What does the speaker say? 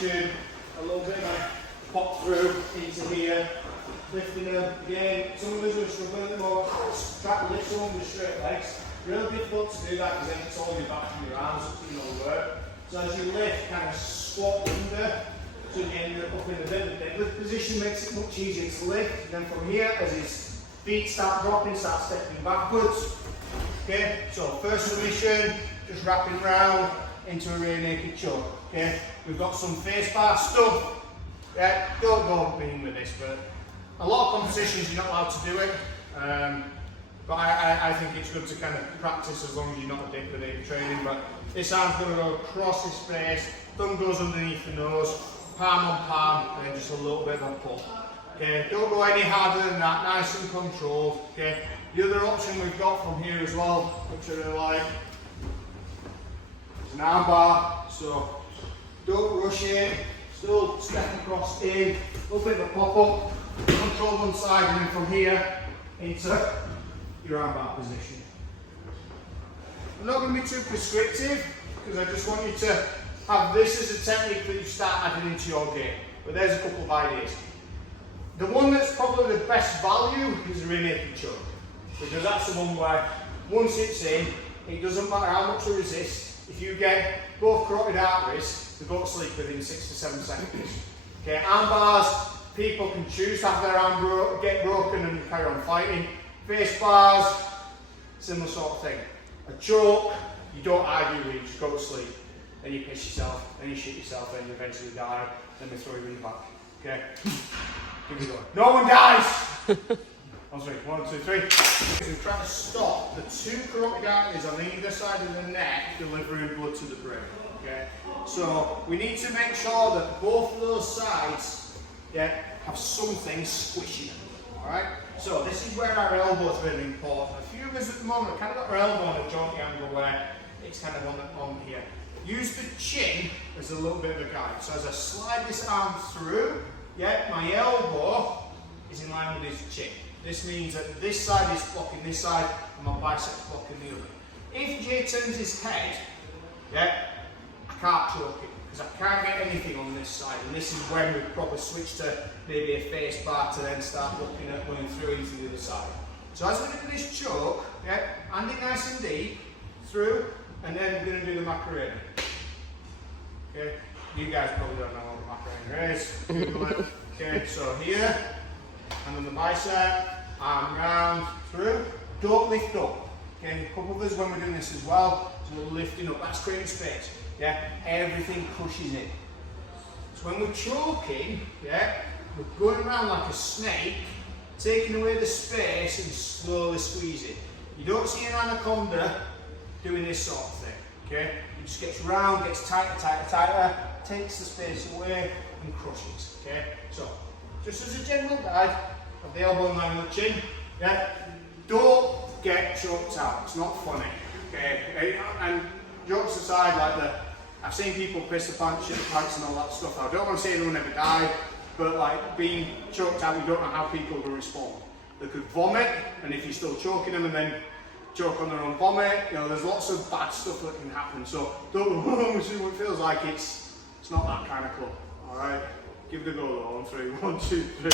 position, a little bit of a pop through into here, lifting them again. Some of us are struggling more, try to lift some with straight legs. Really difficult to do that because then it's all your back and your arms up to your work. So as you lift, kind of squat under, so you end up in a bit of a deadlift position, makes it much easier to lift. And then from here, as his feet start dropping, start stepping backwards. Okay, so first submission, just wrapping round into a rear naked choke. Okay, we've got some face bar stuff. Yeah, don't go mean with this, but a lot of competitions you're not allowed to do it. But I think it's good to kind of practice as long as you're not a dick with it in training. But this arm's going to go across his face, thumb goes underneath the nose, palm on palm, and then just a little bit of a pull. Okay, don't go any harder than that, nice and controlled. Okay, the other option we've got from here as well, which I really like, is an arm bar. So don't rush it, still step across in, a little bit of a pop up, control one side, and then from here into your arm bar position. I'm not going to be too prescriptive because I just want you to have this as a technique that you start adding into your game. But there's a couple of ideas. The one that's probably the best value is the rear naked choke, because that's the one where once it's in, it doesn't matter how much you resist. If you get both carotid arteries, they go to sleep within 6 to 7 seconds. Okay, arm bars, people can choose to have their arm get broken and carry on fighting. Face bars, similar sort of thing. A choke, you don't argue with it, you just go to sleep. Then you piss yourself, then you shit yourself, then you eventually die, then they throw you in the back. Okay? Keep it going. No one dies! 1, 2, 1, 2, 3. So we're trying to stop the 2 carotid arteries on either side of the neck delivering blood to the brain. Okay? So we need to make sure that both of those sides, yeah, have something squishing them. Alright? So this is where our elbow is really important. A few of us at the moment kind of got our elbow on a joint angle where it's kind of on here. Use the chin as a little bit of a guide. So as I slide this arm through, yeah, my elbow is in line with his chin. This means that this side is blocking this side and my bicep's blocking the other. If Jay turns his head, yeah, I can't choke it because I can't get anything on this side. And this is when we probably switch to maybe a face bar to then start looking at going through into the other side. So as we do this choke, yeah, hand it nice and deep, through, and then we're going to do the Macarena. Okay, you guys probably don't know what the Macarena is. Google it. Okay, so here, and on the bicep, arm round, through. Don't lift up. Okay, a couple of us when we're doing this as well, so we're lifting up, that's creating space. Yeah, everything pushes in. So when we're choking, yeah, we're going around like a snake, taking away the space and slowly squeezing. You don't see an anaconda doing this sort of thing. Okay, it just gets round, gets tighter, tighter, tighter, takes the space away and crushes. Okay, so just as a general guide, have the elbow in line with the chin. Yeah, don't get choked out. It's not funny. Okay, and jokes aside, like I've seen people piss the pants, shit the pants, and all that stuff. I don't want to say anyone ever died, but like being choked out, you don't know how people will respond. They could vomit, and if you're still choking them, and then choke on their own vomit, you know, there's lots of bad stuff that can happen. So don't go, see what it feels like. It's not that kind of club. All right, give it a go though. On 3, 1, 2, 3.